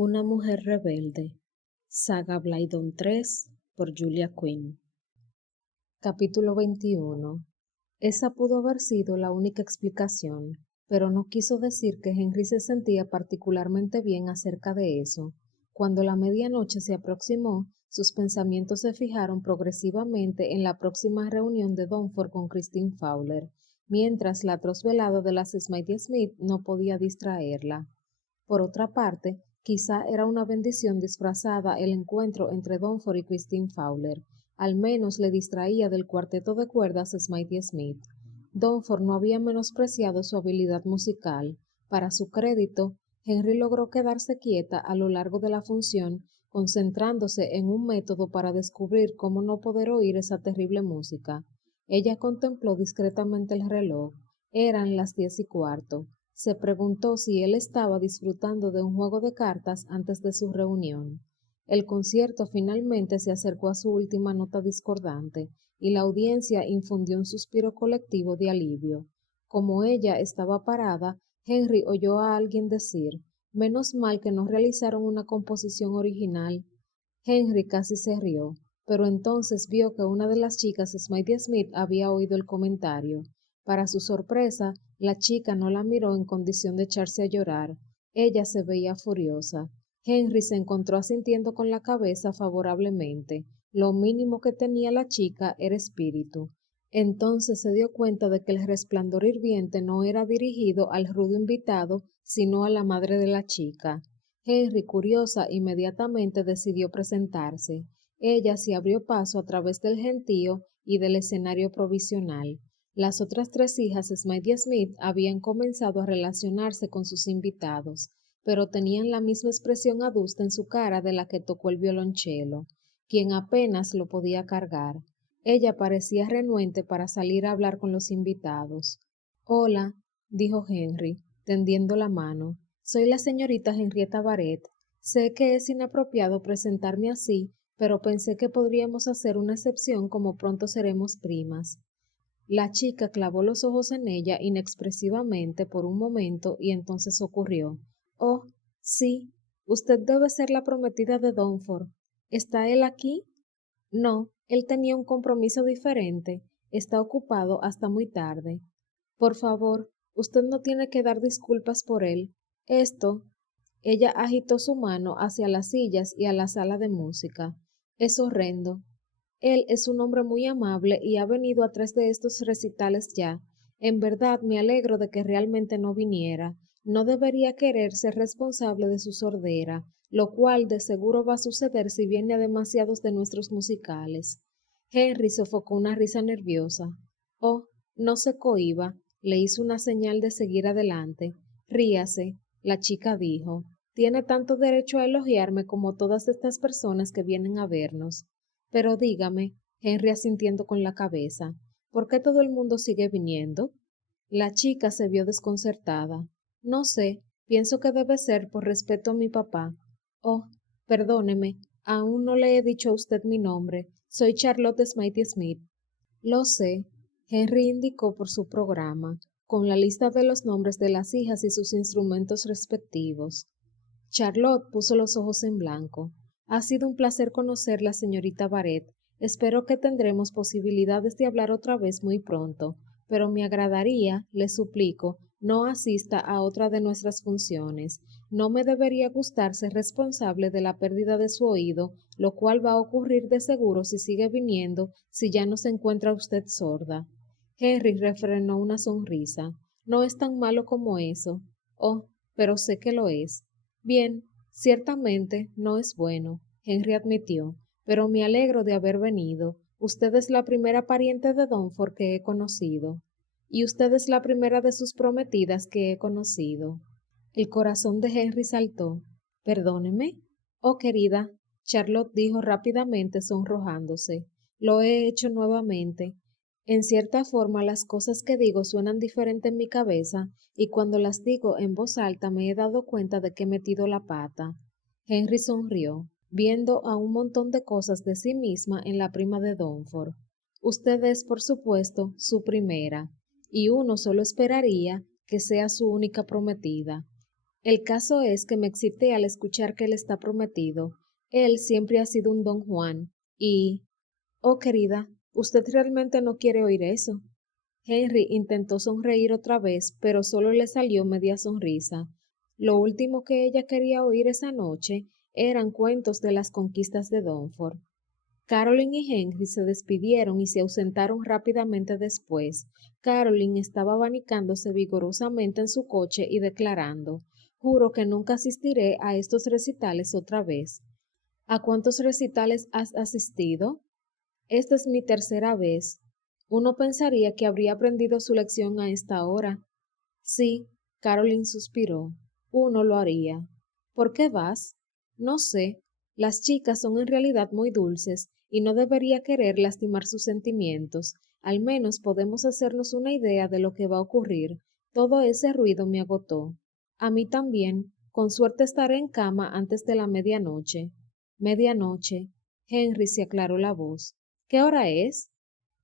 Una mujer rebelde. Saga Blaydon 3 por Julia Quinn. Capítulo 21. Esa pudo haber sido la única explicación, pero no quiso decir que Henry se sentía particularmente bien acerca de eso. Cuando la medianoche se aproximó, sus pensamientos se fijaron progresivamente en la próxima reunión de Dunford con Christine Fowler, mientras la atroz velada de las Smythe Smith no podía distraerla. Por otra parte, quizá era una bendición disfrazada el encuentro entre Dunford y Christine Fowler. Al menos le distraía del cuarteto de cuerdas Smythe Smith. Dunford no había menospreciado su habilidad musical. Para su crédito, Henry logró quedarse quieta a lo largo de la función, concentrándose en un método para descubrir cómo no poder oír esa terrible música. Ella contempló discretamente el reloj. Eran las 10:15. Se preguntó si él estaba disfrutando de un juego de cartas antes de su reunión. El concierto finalmente se acercó a su última nota discordante, y la audiencia infundió un suspiro colectivo de alivio. Como ella estaba parada, Henry oyó a alguien decir: «Menos mal que no realizaron una composición original». Henry casi se rió, pero entonces vio que una de las chicas Smythe Smith había oído el comentario. Para su sorpresa, la chica no la miró en condición de echarse a llorar. Ella se veía furiosa. Henry se encontró asintiendo con la cabeza favorablemente. Lo mínimo que tenía la chica era espíritu. Entonces se dio cuenta de que el resplandor hirviente no era dirigido al rudo invitado, sino a la madre de la chica. Henry, curiosa, inmediatamente decidió presentarse. Ella se abrió paso a través del gentío y del escenario provisional. Las otras tres hijas Smythe Smith habían comenzado a relacionarse con sus invitados, pero tenían la misma expresión adusta en su cara de la que tocó el violonchelo, quien apenas lo podía cargar. Ella parecía renuente para salir a hablar con los invitados. «Hola», dijo Henry, tendiendo la mano. «Soy la señorita Henrietta Barrett. Sé que es inapropiado presentarme así, pero pensé que podríamos hacer una excepción como pronto seremos primas». La chica clavó los ojos en ella inexpresivamente por un momento y entonces ocurrió. «Oh, sí, usted debe ser la prometida de Dunford. ¿Está él aquí?» «No, él tenía un compromiso diferente. Está ocupado hasta muy tarde. Por favor, usted no tiene que dar disculpas por él. Esto…» Ella agitó su mano hacia las sillas y a la sala de música. «Es horrendo. Él es un hombre muy amable y ha venido a 3 de estos recitales ya. En verdad me alegro de que realmente no viniera. No debería querer ser responsable de su sordera, lo cual de seguro va a suceder si viene a demasiados de nuestros musicales». Henry sofocó una risa nerviosa. «Oh, no se cohíba», le hizo una señal de seguir adelante. «Ríase», la chica dijo. «Tiene tanto derecho a elogiarme como todas estas personas que vienen a vernos». «Pero dígame», Henry asintiendo con la cabeza, «¿por qué todo el mundo sigue viniendo?» La chica se vio desconcertada. «No sé, pienso que debe ser por respeto a mi papá». «Oh, perdóneme, aún no le he dicho a usted mi nombre. Soy Charlotte Smythe Smith». «Lo sé», Henry indicó por su programa, con la lista de los nombres de las hijas y sus instrumentos respectivos. Charlotte puso los ojos en blanco. «Ha sido un placer conocerla, señorita Barrett. Espero que tendremos posibilidades de hablar otra vez muy pronto, pero me agradaría, le suplico, no asista a otra de nuestras funciones. No me debería gustar ser responsable de la pérdida de su oído, lo cual va a ocurrir de seguro si sigue viniendo, si ya no se encuentra usted sorda». Henry refrenó una sonrisa. «No es tan malo como eso». «Oh, pero sé que lo es». «Bien, ciertamente no es bueno», Henry admitió, «pero me alegro de haber venido. Usted es la primera pariente de Dunford que he conocido. Y usted es la primera de sus prometidas que he conocido». El corazón de Henry saltó. «¿Perdóneme?» «Oh, querida», Charlotte dijo rápidamente sonrojándose, «lo he hecho nuevamente. En cierta forma las cosas que digo suenan diferente en mi cabeza, y cuando las digo en voz alta me he dado cuenta de que he metido la pata». Henry sonrió, viendo a un montón de cosas de sí misma en la prima de Dunford. «Usted es, por supuesto, su primera, y uno solo esperaría que sea su única prometida. El caso es que me excité al escuchar que él está prometido. Él siempre ha sido un don Juan. Y... Oh, querida, usted realmente no quiere oír eso. Henry intentó sonreír otra vez, pero solo le salió media sonrisa. Lo último que ella quería oír esa noche eran cuentos de las conquistas de Dunford. Caroline y Henry se despidieron y se ausentaron rápidamente después. Caroline estaba abanicándose vigorosamente en su coche y declarando: Juro que nunca asistiré a estos recitales otra vez. ¿A cuántos recitales has asistido? Esta es mi tercera vez. Uno pensaría que habría aprendido su lección a esta hora. Sí, Caroline suspiró. Uno lo haría. ¿Por qué vas? No sé. Las chicas son en realidad muy dulces y no debería querer lastimar sus sentimientos. Al menos podemos hacernos una idea de lo que va a ocurrir. Todo ese ruido me agotó. A mí también. Con suerte estaré en cama antes de la medianoche. Medianoche. Henry se aclaró la voz. ¿Qué hora es?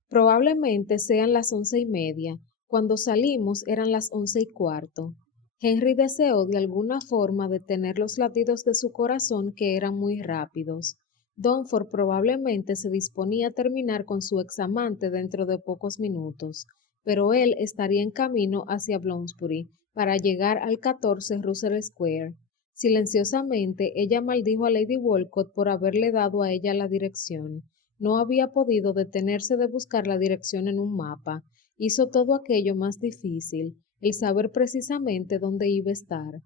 Probablemente sean las 11:30. Cuando salimos eran las 11:15. Henry deseó de alguna forma detener los latidos de su corazón que eran muy rápidos. Dunford probablemente se disponía a terminar con su examante dentro de pocos minutos, pero él estaría en camino hacia Bloomsbury para llegar al 14 Russell Square. Silenciosamente ella maldijo a Lady Walcott por haberle dado a ella la dirección. No había podido detenerse de buscar la dirección en un mapa. Hizo todo aquello más difícil, el saber precisamente dónde iba a estar.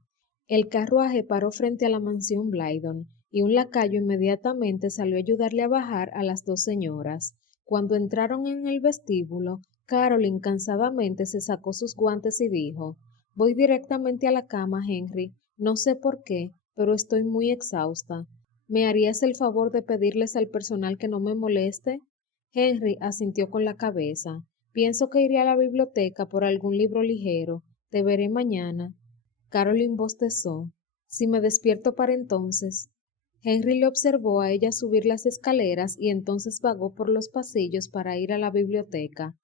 El carruaje paró frente a la mansión Blyton, y un lacayo inmediatamente salió a ayudarle a bajar a las dos señoras. Cuando entraron en el vestíbulo, Caroline cansadamente se sacó sus guantes y dijo: Voy directamente a la cama, Henry. No sé por qué, pero estoy muy exhausta. ¿Me harías el favor de pedirles al personal que no me moleste? Henry asintió con la cabeza. Pienso que iré a la biblioteca por algún libro ligero. Te veré mañana. Caroline bostezó. Si me despierto para entonces. Henry le observó a ella subir las escaleras y entonces vagó por los pasillos para ir a la biblioteca.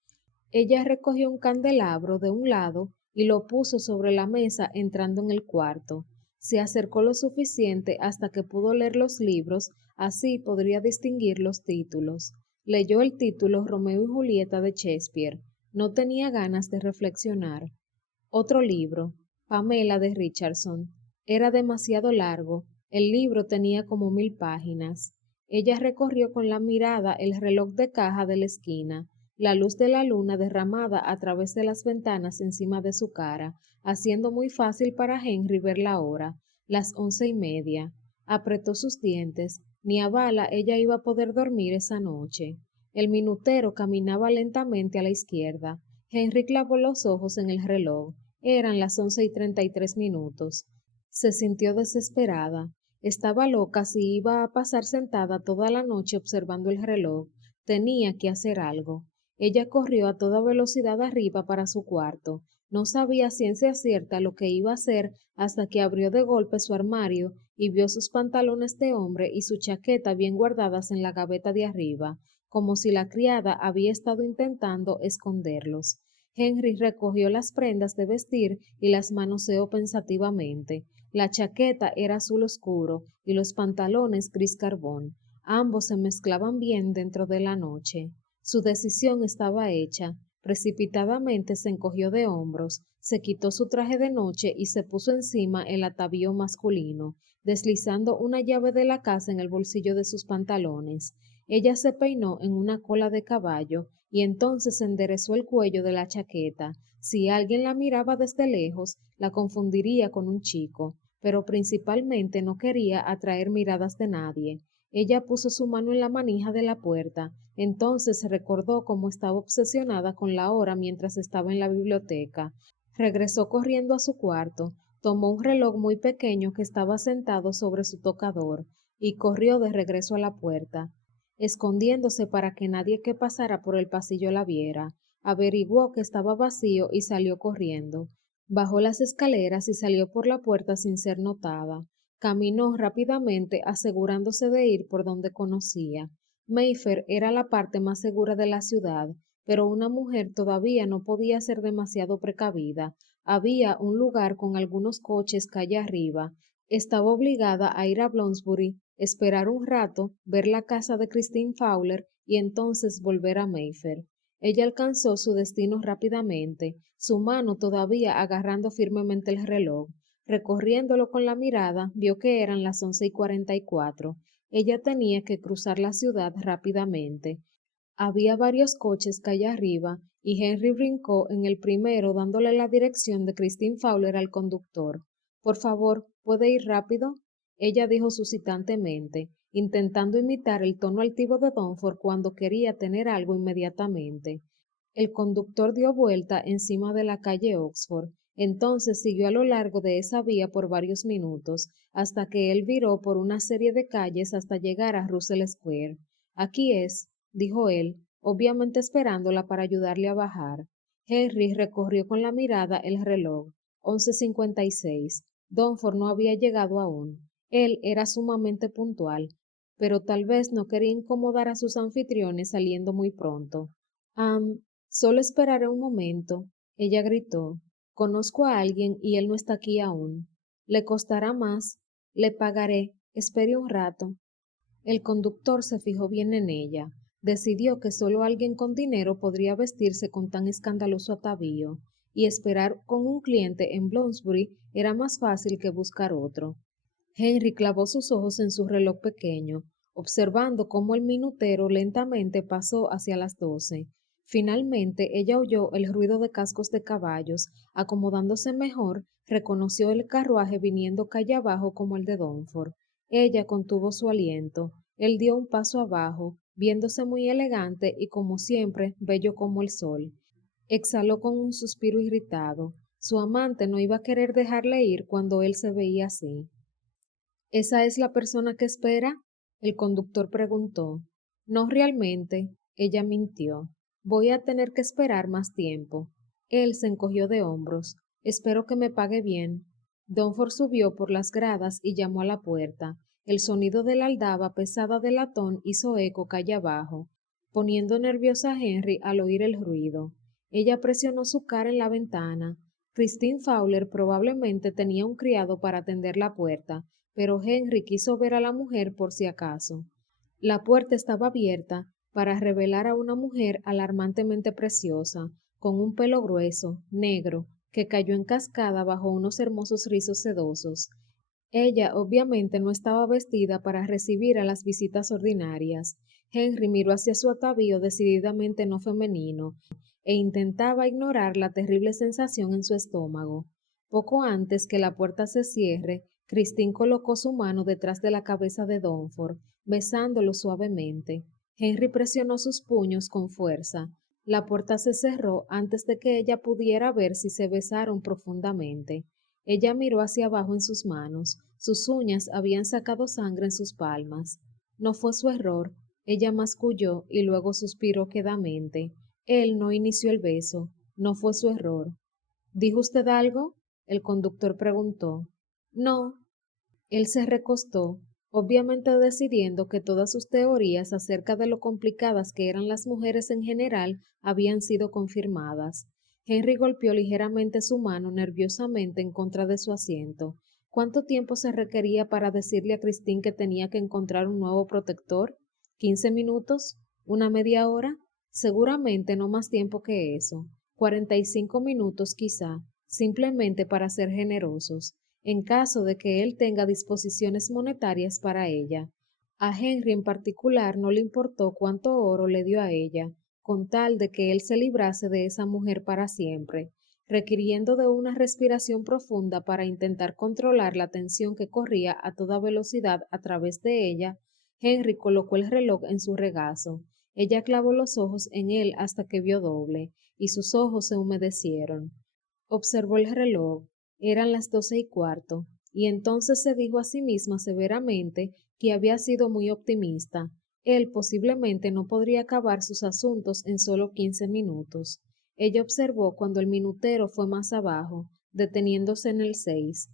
Ella recogió un candelabro de un lado y lo puso sobre la mesa entrando en el cuarto. Se acercó lo suficiente hasta que pudo leer los libros, así podría distinguir los títulos. Leyó el título Romeo y Julieta de Shakespeare. No tenía ganas de reflexionar. Otro libro, Pamela de Richardson. Era demasiado largo. El libro tenía como 1000 páginas. Ella recorrió con la mirada el reloj de caja de la esquina, la luz de la luna derramada a través de las ventanas encima de su cara, haciendo muy fácil para Henry ver la hora, las 11:30. Apretó sus dientes. Ni a bala ella iba a poder dormir esa noche. El minutero caminaba lentamente a la izquierda. Henry clavó los ojos en el reloj. Eran las 11:33. Se sintió desesperada. Estaba loca si iba a pasar sentada toda la noche observando el reloj. Tenía que hacer algo. Ella corrió a toda velocidad arriba para su cuarto. No sabía a ciencia cierta lo que iba a hacer hasta que abrió de golpe su armario y vio sus pantalones de hombre y su chaqueta bien guardadas en la gaveta de arriba, como si la criada había estado intentando esconderlos. Henry recogió las prendas de vestir y las manoseó pensativamente. La chaqueta era azul oscuro y los pantalones gris carbón. Ambos se mezclaban bien dentro de la noche. Su decisión estaba hecha. Precipitadamente se encogió de hombros, se quitó su traje de noche y se puso encima el atavío masculino, deslizando una llave de la casa en el bolsillo de sus pantalones. Ella se peinó en una cola de caballo y entonces enderezó el cuello de la chaqueta. Si alguien la miraba desde lejos, la confundiría con un chico, pero principalmente no quería atraer miradas de nadie. Ella puso su mano en la manija de la puerta. Entonces recordó cómo estaba obsesionada con la hora mientras estaba en la biblioteca. Regresó corriendo a su cuarto, tomó un reloj muy pequeño que estaba sentado sobre su tocador y corrió de regreso a la puerta, escondiéndose para que nadie que pasara por el pasillo la viera. Averiguó que estaba vacío y salió corriendo. Bajó las escaleras y salió por la puerta sin ser notada. Caminó rápidamente, asegurándose de ir por donde conocía. Mayfair era la parte más segura de la ciudad, pero una mujer todavía no podía ser demasiado precavida. Había un lugar con algunos coches calle arriba. Estaba obligada a ir a Bloomsbury, esperar un rato, ver la casa de Christine Fowler y entonces volver a Mayfair. Ella alcanzó su destino rápidamente, su mano todavía agarrando firmemente el reloj. Recorriéndolo con la mirada, vio que eran las 11:44. Ella tenía que cruzar la ciudad rápidamente. Había varios coches calle arriba y Henry brincó en el primero dándole la dirección de Christine Fowler al conductor. Por favor, ¿puede ir rápido? Ella dijo suscitantemente, intentando imitar el tono altivo de Dunford cuando quería tener algo inmediatamente. El conductor dio vuelta encima de la calle Oxford, entonces siguió a lo largo de esa vía por varios minutos, hasta que él viró por una serie de calles hasta llegar a Russell Square. Aquí es, dijo él, obviamente esperándola para ayudarle a bajar. Henry recorrió con la mirada el reloj. 11:56. Dunford no había llegado aún. Él era sumamente puntual, pero tal vez no quería incomodar a sus anfitriones saliendo muy pronto. Solo esperaré un momento, ella gritó. Conozco a alguien y él no está aquí aún. Le costará más. Le pagaré. Espere un rato. El conductor se fijó bien en ella. Decidió que solo alguien con dinero podría vestirse con tan escandaloso atavío, y esperar con un cliente en Bloomsbury era más fácil que buscar otro. Henry clavó sus ojos en su reloj pequeño, observando cómo el minutero lentamente pasó hacia las 12. Finalmente ella oyó el ruido de cascos de caballos. Acomodándose mejor, reconoció el carruaje viniendo calle abajo como el de Dunford. Ella contuvo su aliento. Él dio un paso abajo, viéndose muy elegante y como siempre, bello como el sol. Exhaló con un suspiro irritado. Su amante no iba a querer dejarle ir cuando él se veía así. ¿Esa es la persona que espera? El conductor preguntó. No realmente. Ella mintió. Voy a tener que esperar más tiempo. Él se encogió de hombros. Espero que me pague bien. Dunford subió por las gradas y llamó a la puerta. El sonido de la aldaba pesada de latón hizo eco calle abajo, poniendo nerviosa a Henry al oír el ruido. Ella presionó su cara en la ventana. Christine Fowler probablemente tenía un criado para atender la puerta, pero Henry quiso ver a la mujer por si acaso. La puerta estaba abierta para revelar a una mujer alarmantemente preciosa, con un pelo grueso, negro, que cayó en cascada bajo unos hermosos rizos sedosos. Ella obviamente no estaba vestida para recibir a las visitas ordinarias. Henry miró hacia su atavío decididamente no femenino e intentaba ignorar la terrible sensación en su estómago. Poco antes que la puerta se cierre, Christine colocó su mano detrás de la cabeza de Dunford, besándolo suavemente. Henry presionó sus puños con fuerza. La puerta se cerró antes de que ella pudiera ver si se besaron profundamente. Ella miró hacia abajo en sus manos. Sus uñas habían sacado sangre en sus palmas. No fue su error. Ella masculló y luego suspiró quedamente. Él no inició el beso. No fue su error. ¿Dijo usted algo? El conductor preguntó. No. Él se recostó, obviamente decidiendo que todas sus teorías acerca de lo complicadas que eran las mujeres en general habían sido confirmadas. Henry golpeó ligeramente su mano nerviosamente en contra de su asiento. ¿Cuánto tiempo se requería para decirle a Christine que tenía que encontrar un nuevo protector? ¿15 minutos? ¿Una media hora? Seguramente no más tiempo que eso. 45 minutos quizá, simplemente para ser generosos en caso de que él tenga disposiciones monetarias para ella. A Henry en particular no le importó cuánto oro le dio a ella, con tal de que él se librase de esa mujer para siempre, requiriendo de una respiración profunda para intentar controlar la tensión que corría a toda velocidad a través de ella. Henry colocó el reloj en su regazo. Ella clavó los ojos en él hasta que vio doble, y sus ojos se humedecieron. Observó el reloj. Eran las 12:15, y entonces se dijo a sí misma severamente que había sido muy optimista. Él posiblemente no podría acabar sus asuntos en solo 15 minutos. Ella observó cuando el minutero fue más abajo, deteniéndose en el 6.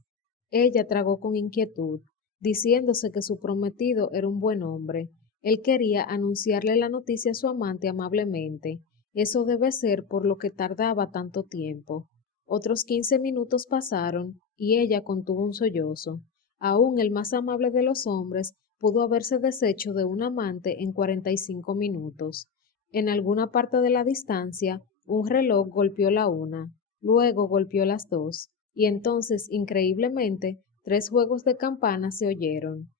Ella tragó con inquietud, diciéndose que su prometido era un buen hombre. Él quería anunciarle la noticia a su amante amablemente. Eso debe ser por lo que tardaba tanto tiempo. Otros 15 minutos pasaron y ella contuvo un sollozo. Aún el más amable de los hombres pudo haberse deshecho de un amante en 45 minutos. En alguna parte de la distancia, un reloj golpeó la una, luego golpeó las dos, y entonces, increíblemente, 3 juegos de campana se oyeron.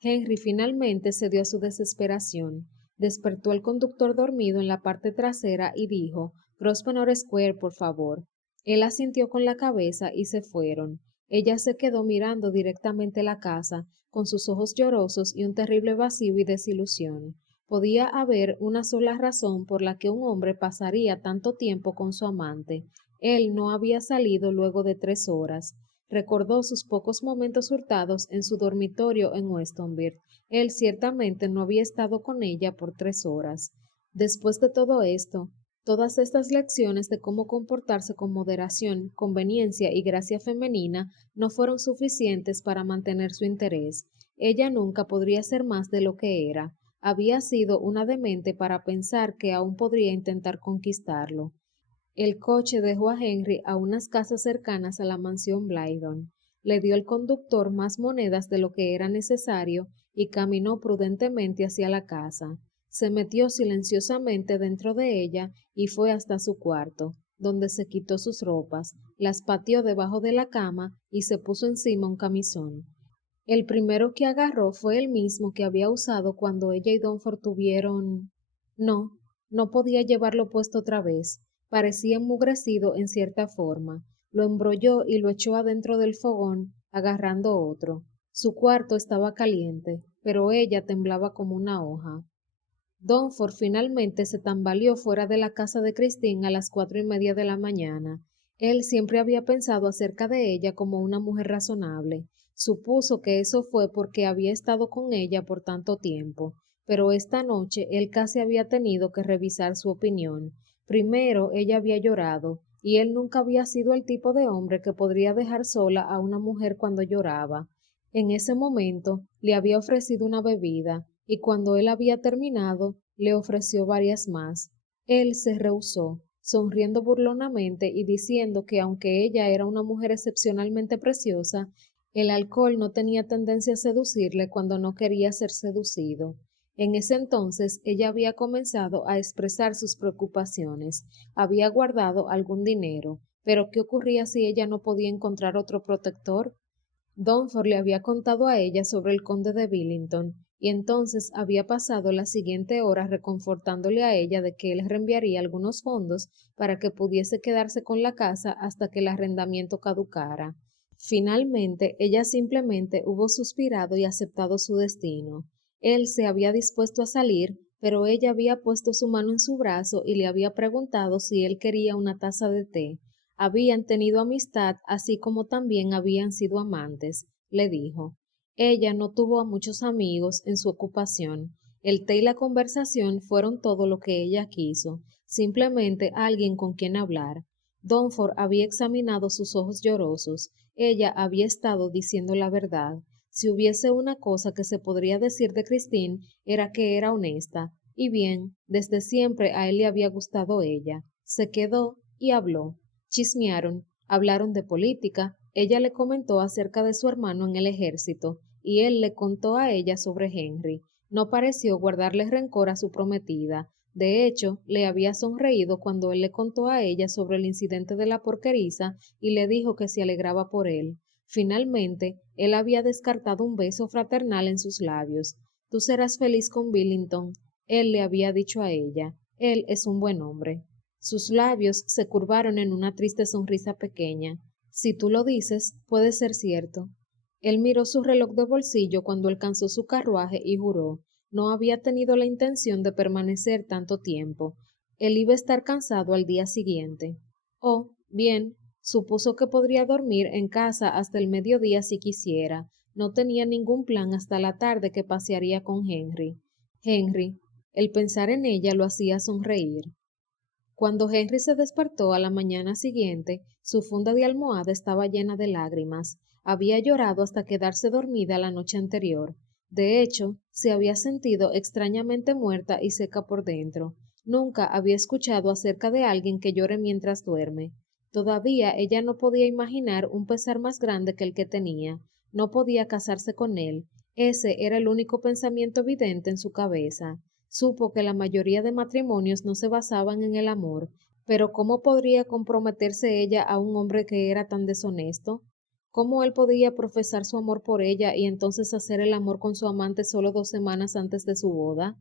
Henry finalmente cedió a su desesperación. Despertó al conductor dormido en la parte trasera y dijo: Grosvenor Square, por favor. Él asintió con la cabeza y se fueron. Ella se quedó mirando directamente la casa, con sus ojos llorosos y un terrible vacío y desilusión. Podía haber una sola razón por la que un hombre pasaría tanto tiempo con su amante. Él no había salido luego de 3 horas. Recordó sus pocos momentos hurtados en su dormitorio en Westonbirt. Él ciertamente no había estado con ella por 3 horas. Después de todo esto, todas estas lecciones de cómo comportarse con moderación, conveniencia y gracia femenina no fueron suficientes para mantener su interés. Ella nunca podría ser más de lo que era. Había sido una demente para pensar que aún podría intentar conquistarlo. El coche dejó a Henry a unas casas cercanas a la mansión Blython. Le dio al conductor más monedas de lo que era necesario y caminó prudentemente hacia la casa. Se metió silenciosamente dentro de ella y fue hasta su cuarto, donde se quitó sus ropas, las pateó debajo de la cama y se puso encima un camisón. El primero que agarró fue el mismo que había usado cuando ella y Donford tuvieron... No, no podía llevarlo puesto otra vez. Parecía enmugrecido en cierta forma. Lo embrolló y lo echó adentro del fogón, agarrando otro. Su cuarto estaba caliente, pero ella temblaba como una hoja. Donford finalmente se tambaleó fuera de la casa de Christine a las 4:30 de la mañana. Él siempre había pensado acerca de ella como una mujer razonable. Supuso que eso fue porque había estado con ella por tanto tiempo, pero esta noche él casi había tenido que revisar su opinión. Primero, ella había llorado, y él nunca había sido el tipo de hombre que podría dejar sola a una mujer cuando lloraba. En ese momento le había ofrecido una bebida, y cuando él había terminado, le ofreció varias más. Él se rehusó, sonriendo burlonamente y diciendo que aunque ella era una mujer excepcionalmente preciosa, el alcohol no tenía tendencia a seducirle cuando no quería ser seducido. En ese entonces ella había comenzado a expresar sus preocupaciones, había guardado algún dinero, pero ¿qué ocurría si ella no podía encontrar otro protector? Donford le había contado a ella sobre el conde de Billington, y entonces había pasado la siguiente hora reconfortándole a ella de que él reenviaría algunos fondos para que pudiese quedarse con la casa hasta que el arrendamiento caducara. Finalmente, ella simplemente hubo suspirado y aceptado su destino. Él se había dispuesto a salir, pero ella había puesto su mano en su brazo y le había preguntado si él quería una taza de té. Habían tenido amistad, así como también habían sido amantes, le dijo. Ella no tuvo a muchos amigos en su ocupación. El té y la conversación fueron todo lo que ella quiso, simplemente alguien con quien hablar. Donford había examinado sus ojos llorosos. Ella había estado diciendo la verdad. Si hubiese una cosa que se podría decir de Christine, era que era honesta. Y bien, desde siempre a él le había gustado ella. Se quedó y habló. Chismearon, hablaron de política, ella le comentó acerca de su hermano en el ejército, y él le contó a ella sobre Henry. No pareció guardarle rencor a su prometida. De hecho, le había sonreído cuando él le contó a ella sobre el incidente de la porqueriza y le dijo que se alegraba por él. Finalmente, él había descartado un beso fraternal en sus labios. Tú serás feliz con Billington, él le había dicho a ella. Él es un buen hombre. Sus labios se curvaron en una triste sonrisa pequeña. Si tú lo dices, puede ser cierto. Él miró su reloj de bolsillo cuando alcanzó su carruaje y juró. No había tenido la intención de permanecer tanto tiempo. Él iba a estar cansado al día siguiente. Oh, bien, supuso que podría dormir en casa hasta el mediodía si quisiera. No tenía ningún plan hasta la tarde que pasearía con Henry. Henry, el pensar en ella lo hacía sonreír. Cuando Henry se despertó a la mañana siguiente, su funda de almohada estaba llena de lágrimas. Había llorado hasta quedarse dormida la noche anterior. De hecho, se había sentido extrañamente muerta y seca por dentro. Nunca había escuchado acerca de alguien que llore mientras duerme. Todavía ella no podía imaginar un pesar más grande que el que tenía. No podía casarse con él. Ese era el único pensamiento evidente en su cabeza. Supo que la mayoría de matrimonios no se basaban en el amor, pero ¿cómo podría comprometerse ella a un hombre que era tan deshonesto? ¿Cómo él podía profesar su amor por ella y entonces hacer el amor con su amante solo 2 semanas antes de su boda?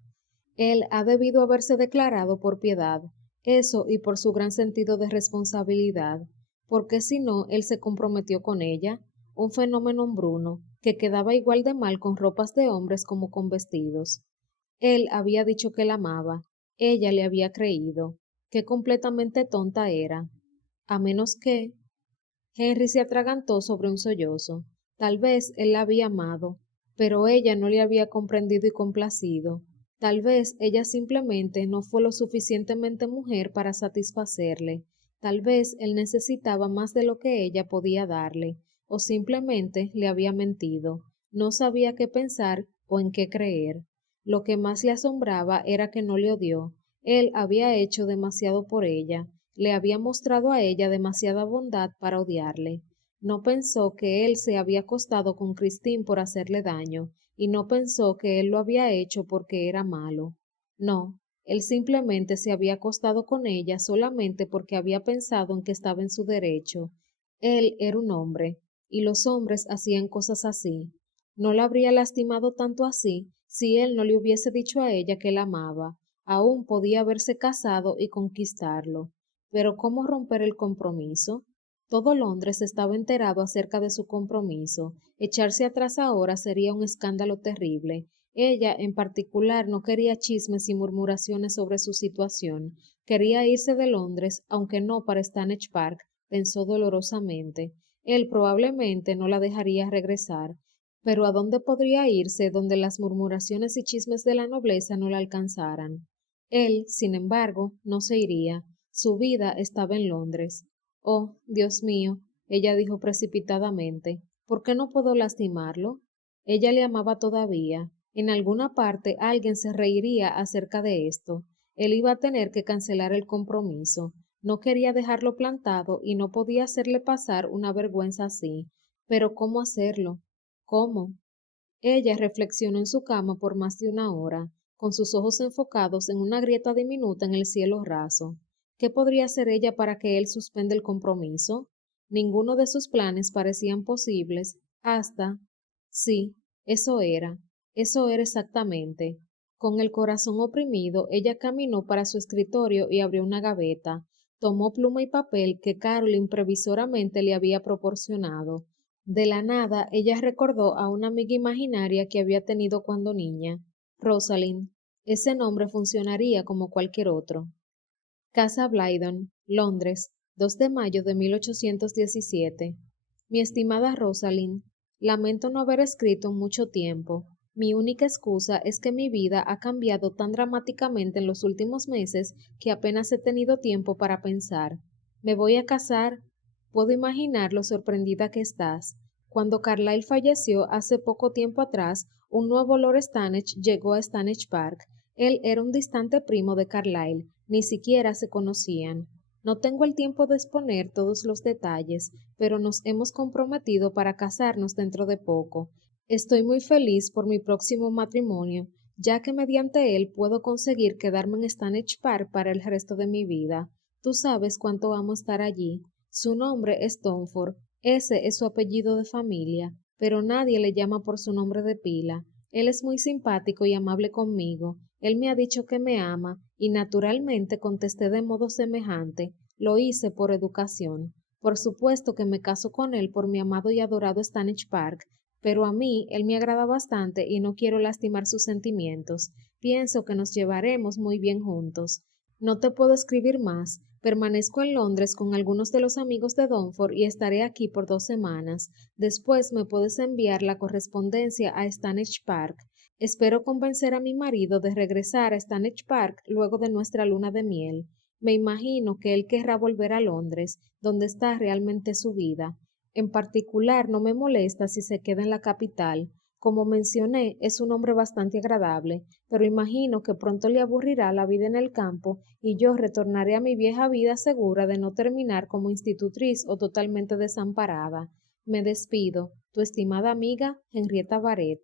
Él ha debido haberse declarado por piedad, eso y por su gran sentido de responsabilidad, porque si no, él se comprometió con ella, un fenómeno hombruno, que quedaba igual de mal con ropas de hombres como con vestidos. Él había dicho que la amaba, ella le había creído, qué completamente tonta era. A menos que... Henry se atragantó sobre un sollozo. Tal vez él la había amado, pero ella no le había comprendido y complacido. Tal vez ella simplemente no fue lo suficientemente mujer para satisfacerle. Tal vez él necesitaba más de lo que ella podía darle, o simplemente le había mentido. No sabía qué pensar o en qué creer. Lo que más le asombraba era que no le odió. Él había hecho demasiado por ella, le había mostrado a ella demasiada bondad para odiarle. No pensó que él se había acostado con Christine por hacerle daño, y no pensó que él lo había hecho porque era malo. No, él simplemente se había acostado con ella solamente porque había pensado en que estaba en su derecho. Él era un hombre, y los hombres hacían cosas así. No la habría lastimado tanto así si él no le hubiese dicho a ella que la amaba. Aún podía haberse casado y conquistarlo. Pero ¿cómo romper el compromiso? Todo Londres estaba enterado acerca de su compromiso. Echarse atrás ahora sería un escándalo terrible. Ella, en particular, no quería chismes y murmuraciones sobre su situación. Quería irse de Londres, aunque no para Stanage Park, pensó dolorosamente. Él probablemente no la dejaría regresar. Pero ¿a dónde podría irse donde las murmuraciones y chismes de la nobleza no la alcanzaran? Él, sin embargo, no se iría. Su vida estaba en Londres. Oh, Dios mío, ella dijo precipitadamente, ¿por qué no puedo lastimarlo? Ella le amaba todavía. En alguna parte alguien se reiría acerca de esto. Él iba a tener que cancelar el compromiso. No quería dejarlo plantado y no podía hacerle pasar una vergüenza así. Pero ¿cómo hacerlo? ¿Cómo? Ella reflexionó en su cama por más de una hora, con sus ojos enfocados en una grieta diminuta en el cielo raso. ¿Qué podría hacer ella para que él suspenda el compromiso? Ninguno de sus planes parecían posibles hasta... Sí, eso era exactamente. Con el corazón oprimido, ella caminó para su escritorio y abrió una gaveta. Tomó pluma y papel que Caroline previsoramente le había proporcionado. De la nada, ella recordó a una amiga imaginaria que había tenido cuando niña, Rosalind. Ese nombre funcionaría como cualquier otro. Casa Blyden, Londres, 2 de mayo de 1817. Mi estimada Rosalind, lamento no haber escrito en mucho tiempo. Mi única excusa es que mi vida ha cambiado tan dramáticamente en los últimos meses que apenas he tenido tiempo para pensar. ¿Me voy a casar? Puedo imaginar lo sorprendida que estás. Cuando Carlyle falleció hace poco tiempo atrás, un nuevo Lord Stanage llegó a Stanage Park. Él era un distante primo de Carlyle, ni siquiera se conocían. No tengo el tiempo de exponer todos los detalles, pero nos hemos comprometido para casarnos dentro de poco. Estoy muy feliz por mi próximo matrimonio, ya que mediante él puedo conseguir quedarme en Stanage Park para el resto de mi vida. Tú sabes cuánto amo estar allí. Su nombre es Stoneford, ese es su apellido de familia, pero nadie le llama por su nombre de pila. Él es muy simpático y amable conmigo. Él me ha dicho que me ama, y naturalmente contesté de modo semejante. Lo hice por educación. Por supuesto que me caso con él por mi amado y adorado Stanage Park, pero a mí él me agrada bastante y no quiero lastimar sus sentimientos. Pienso que nos llevaremos muy bien juntos. No te puedo escribir más. Permanezco en Londres con algunos de los amigos de Donford y estaré aquí por 2 semanas. Después me puedes enviar la correspondencia a Stanage Park. Espero convencer a mi marido de regresar a Stanage Park luego de nuestra luna de miel. Me imagino que él querrá volver a Londres, donde está realmente su vida. En particular, no me molesta si se queda en la capital. Como mencioné, es un hombre bastante agradable, pero imagino que pronto le aburrirá la vida en el campo y yo retornaré a mi vieja vida segura de no terminar como institutriz o totalmente desamparada. Me despido, tu estimada amiga Henrietta Barrett.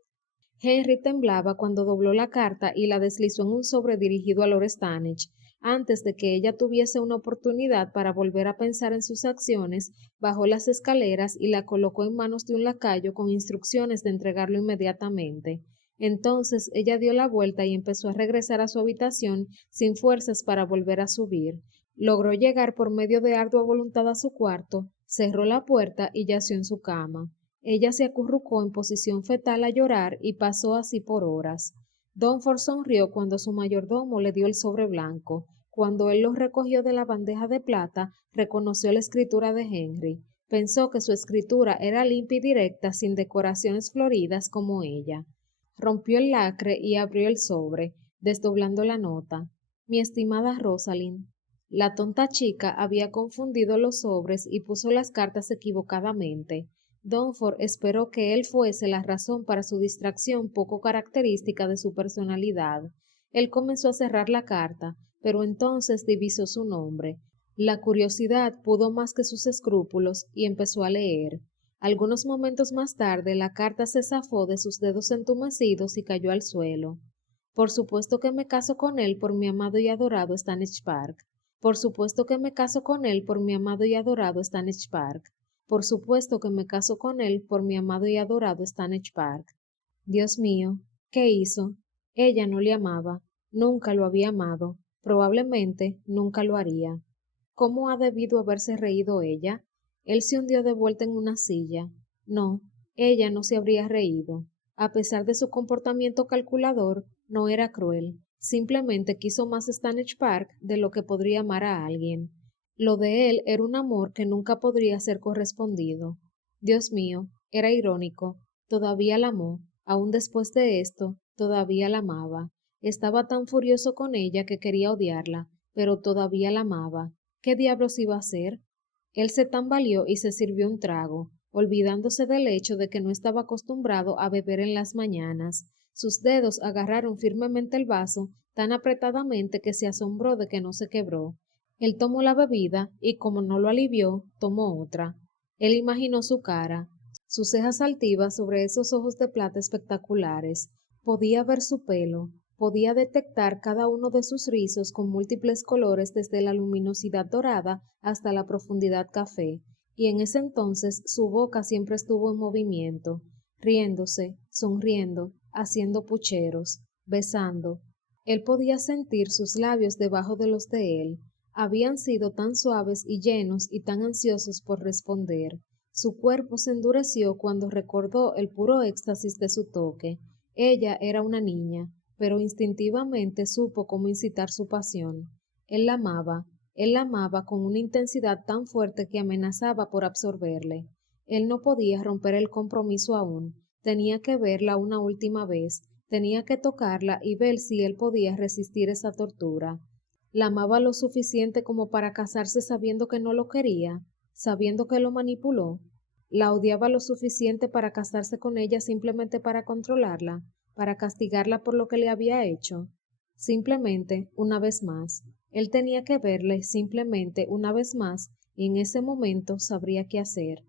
Henry temblaba cuando dobló la carta y la deslizó en un sobre dirigido a Lord Stanage. Antes de que ella tuviese una oportunidad para volver a pensar en sus acciones, bajó las escaleras y la colocó en manos de un lacayo con instrucciones de entregarlo inmediatamente. Entonces ella dio la vuelta y empezó a regresar a su habitación sin fuerzas para volver a subir. Logró llegar por medio de ardua voluntad a su cuarto, cerró la puerta y yació en su cama. Ella se acurrucó en posición fetal a llorar y pasó así por horas. Donford sonrió cuando su mayordomo le dio el sobre blanco. Cuando él lo recogió de la bandeja de plata, reconoció la escritura de Henry. Pensó que su escritura era limpia y directa, sin decoraciones floridas como ella. Rompió el lacre y abrió el sobre, desdoblando la nota. Mi estimada Rosalind. La tonta chica había confundido los sobres y puso las cartas equivocadamente. Donford esperó que él fuese la razón para su distracción poco característica de su personalidad. Él comenzó a cerrar la carta, pero entonces divisó su nombre. La curiosidad pudo más que sus escrúpulos y empezó a leer. Algunos momentos más tarde la carta se zafó de sus dedos entumecidos y cayó al suelo. Por supuesto que me caso con él por mi amado y adorado Stanage Park. Por supuesto que me caso con él por mi amado y adorado Stanage Park. Por supuesto que me caso con él por mi amado y adorado Stanage Park. Dios mío, ¿qué hizo? Ella no le amaba, nunca lo había amado, probablemente nunca lo haría. ¿Cómo ha debido haberse reído ella? Él se hundió de vuelta en una silla. No, ella no se habría reído. A pesar de su comportamiento calculador, no era cruel. Simplemente quiso más Stanage Park de lo que podría amar a alguien. Lo de él era un amor que nunca podría ser correspondido. Dios mío, era irónico. Todavía la amó. Aún después de esto, todavía la amaba. Estaba tan furioso con ella que quería odiarla, pero todavía la amaba. ¿Qué diablos iba a hacer? Él se tambaleó y se sirvió un trago, olvidándose del hecho de que no estaba acostumbrado a beber en las mañanas. Sus dedos agarraron firmemente el vaso tan apretadamente que se asombró de que no se quebró. Él tomó la bebida y, como no lo alivió, tomó otra. Él imaginó su cara, sus cejas altivas sobre esos ojos de plata espectaculares. Podía ver su pelo, podía detectar cada uno de sus rizos con múltiples colores desde la luminosidad dorada hasta la profundidad café, y en ese entonces su boca siempre estuvo en movimiento, riéndose, sonriendo, haciendo pucheros, besando. Él podía sentir sus labios debajo de los de él. Habían sido tan suaves y llenos y tan ansiosos por responder. Su cuerpo se endureció cuando recordó el puro éxtasis de su toque. Ella era una niña, pero instintivamente supo cómo incitar su pasión. Él la amaba con una intensidad tan fuerte que amenazaba por absorberle. Él no podía romper el compromiso aún, tenía que verla una última vez, tenía que tocarla y ver si él podía resistir esa tortura. La amaba lo suficiente como para casarse sabiendo que no lo quería, sabiendo que lo manipuló. La odiaba lo suficiente para casarse con ella simplemente para controlarla, para castigarla por lo que le había hecho. Simplemente, una vez más, él tenía que verle simplemente una vez más y en ese momento sabría qué hacer.